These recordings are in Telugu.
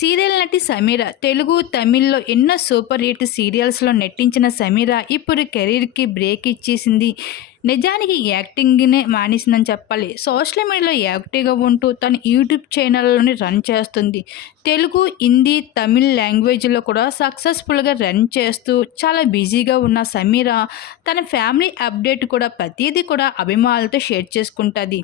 సీరియల్ నటి సమీర తెలుగు, తమిళ్‌లో ఎన్నో సూపర్ హిట్ సీరియల్స్‌లో నటించిన సమీర ఇప్పుడు కెరీర్‌కి బ్రేక్ ఇచ్చేసింది. నిజానికి యాక్టింగ్‌నే మానేసిందని చెప్పాలి. సోషల్ మీడియాలో యాక్టివ్‌గా ఉంటూ తన యూట్యూబ్ ఛానల్‌ని రన్ చేస్తుంది. తెలుగు, హిందీ, తమిళ్ లాంగ్వేజ్‌లో కూడా సక్సెస్‌ఫుల్‌గా రన్ చేస్తూ చాలా బిజీగా ఉన్న సమీర తన ఫ్యామిలీ అప్డేట్ కూడా ప్రతీదీ కూడా అభిమానులతో షేర్ చేసుకుంటది.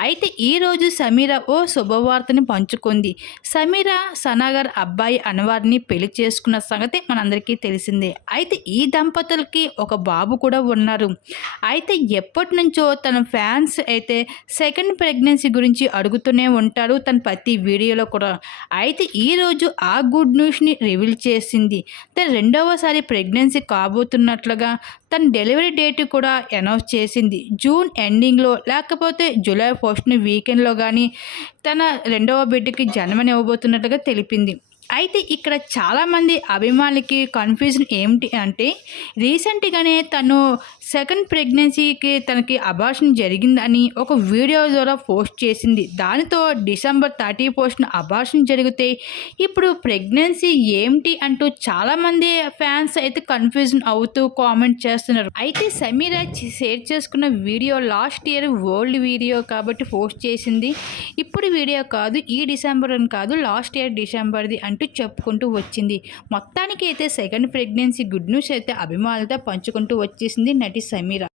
అయితే ఈరోజు సమీర ఓ శుభవార్తని పంచుకుంది. సమీర సనాగర్ అబ్బాయి అన్వర్‌ని పెళ్లి చేసుకున్న సంగతి మనందరికీ తెలిసిందే. అయితే ఈ దంపతులకి ఒక బాబు కూడా ఉన్నారు. అయితే ఎప్పటినుంచో తన ఫ్యాన్స్ అయితే సెకండ్ ప్రెగ్నెన్సీ గురించి అడుగుతూనే ఉంటారు తన ప్రతి వీడియోలో కూడా. అయితే ఈరోజు ఆ గుడ్ న్యూస్‌ని రివీల్ చేసింది. తను రెండవసారి ప్రెగ్నెన్సీ కాబోతున్నట్లుగా తన డెలివరీ డేట్ కూడా అనౌన్స్ చేసింది. జూన్ ఎండింగ్‌లో లేకపోతే జూలై ఫస్ట్ వీకెండ్‌లో గానీ తన రెండవ బిడ్డకి జన్మనివ్వబోతున్నట్టుగా తెలిపింది. అయితే ఇక్కడ చాలామంది అభిమానులకి కన్ఫ్యూజన్ ఏమిటి అంటే రీసెంట్‌గానే తను సెకండ్ ప్రెగ్నెన్సీకి తనకి అబార్షన్ జరిగిందని ఒక వీడియో ద్వారా పోస్ట్ చేసింది. దానితో డిసెంబర్ 30 పోస్ట్‌న అబార్షన్ జరిగితే ఇప్పుడు ప్రెగ్నెన్సీ ఏమిటి అంటూ చాలామంది ఫ్యాన్స్ అయితే కన్ఫ్యూజన్ అవుతూ కామెంట్ చేస్తున్నారు. అయితే సమీర షేర్ చేసుకున్న video last year old video కాబట్టి పోస్ట్ చేసింది. ఇప్పుడు వీడియో కాదు, ఈ డిసెంబర్ అని కాదు, లాస్ట్ ఇయర్ డిసెంబర్‌ది అంటూ చెప్పుకుంటూ వచ్చింది. మొత్తానికి అయితే సెకండ్ ప్రెగ్నెన్సీ గుడ్ న్యూస్ అయితే అభిమానులతో పంచుకుంటూ వచ్చేసింది నటి సమీర.